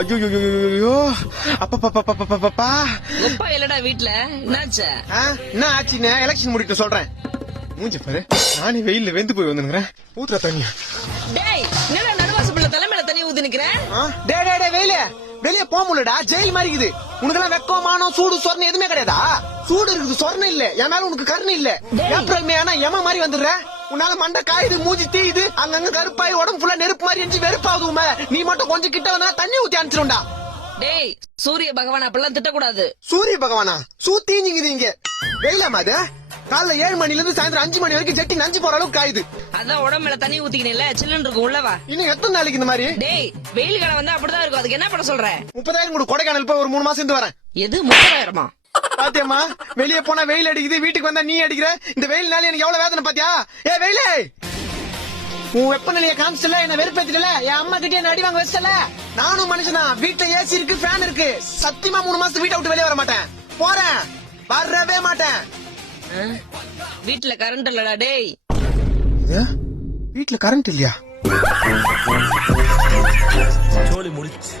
ஐயோ அப்பா அப்பா இல்லடா வீட்டுல என்னாச்சு? என்ன ஆச்சுன்னு எலெக்ஷன் முடிட்டு சொல்றேன். மூஞ்ச பாரு, நானே வெயில்ல வெந்து போய் வந்துக்கிறேன். ஊத்துற தண்ணியா? டேய் என்னடா நடுவாச பிள்ளை தலைமையில தண்ணி ஊத்தி நிக்கிறேன். டே வெயில வெளியே போக முடியலடா, ஜெயில் மாதிரி இருக்குது. உனக்கு வெக்கமானம் சூடு சொரணை எதுவுமே கிடையாதா? சூடு இருக்குது, சொரணை இல்ல. என் மேல உனக்கு கருணை இல்ல. ஏப்ரல் மே ஆனா எம மாதிரி வந்துடுற. உன்னால மண்டை காயுது, மூஞ்சி தீயுது, அங்கங்க கருப்பாய் உடம்பு ஃபுல்லா நெருப்பு மாதிரி எரிஞ்சு வெறுப்பாகுது. உமே நீ மட்டும் கொஞ்சம் கிட்ட வந்தா தண்ணி ஊத்தி அனுப்பிச்சிருண்டா. டேய் சூரிய பகவான் அப்படிலாம் திட்டக்கூடாது. சூரிய பகவானா? சூத்தீஞ்சிங்குது இங்க. வெயிலாமா அது? காலைல 7 மணில இருந்து சாயந்தரம் 5 மணி வரைக்கும் ஜெட்டி நஞ்சு போற அளவுக்கு காயுது. அதான் உடம்புல தண்ணி ஊத்திக்கணும்ல, சில்லுன்னு இருக்கும் உள்ளவா. இன்னும் எத்தனை நாளைக்கு இந்த மாதிரி? டேய் வெயில் காலம் வந்தா அப்படிதான் இருக்கும். அதுக்கு என்ன பண்ண சொல்ற? 30,000 கூட கொடைக்கானல் போய் ஒரு 3 மாசம் இருந்து வரேன். எது 30,000? பாத்தியம்மா, வெளியே போனா வெயில் அடிக்குது, வீட்டுக்கு வந்தா நீ அடிக்கிற. இந்த வெயில்னால எனக்கு எவ்வளவு வேதனை பாத்தியா? வெயிலே, உன் வெப்பநிலைய காமிச்சல, என்ன வெறுப்பேத்தில. என் அம்மா கிட்டே என்ன அடி வாங்க வச்சல. நானும் மனுஷனா, வீட்டுல ஏசி இருக்கு, ஃபேன் இருக்கு. சத்தியமா 3 மாசம் வீட்டை விட்டு வெளியே வர மாட்டேன். போறேன், வரவே மாட்டேன். வீட்டுல கரண்ட் இல்லடா. டேய் வீட்டுல கரண்ட் இல்லையா? சோலி முடிச்சு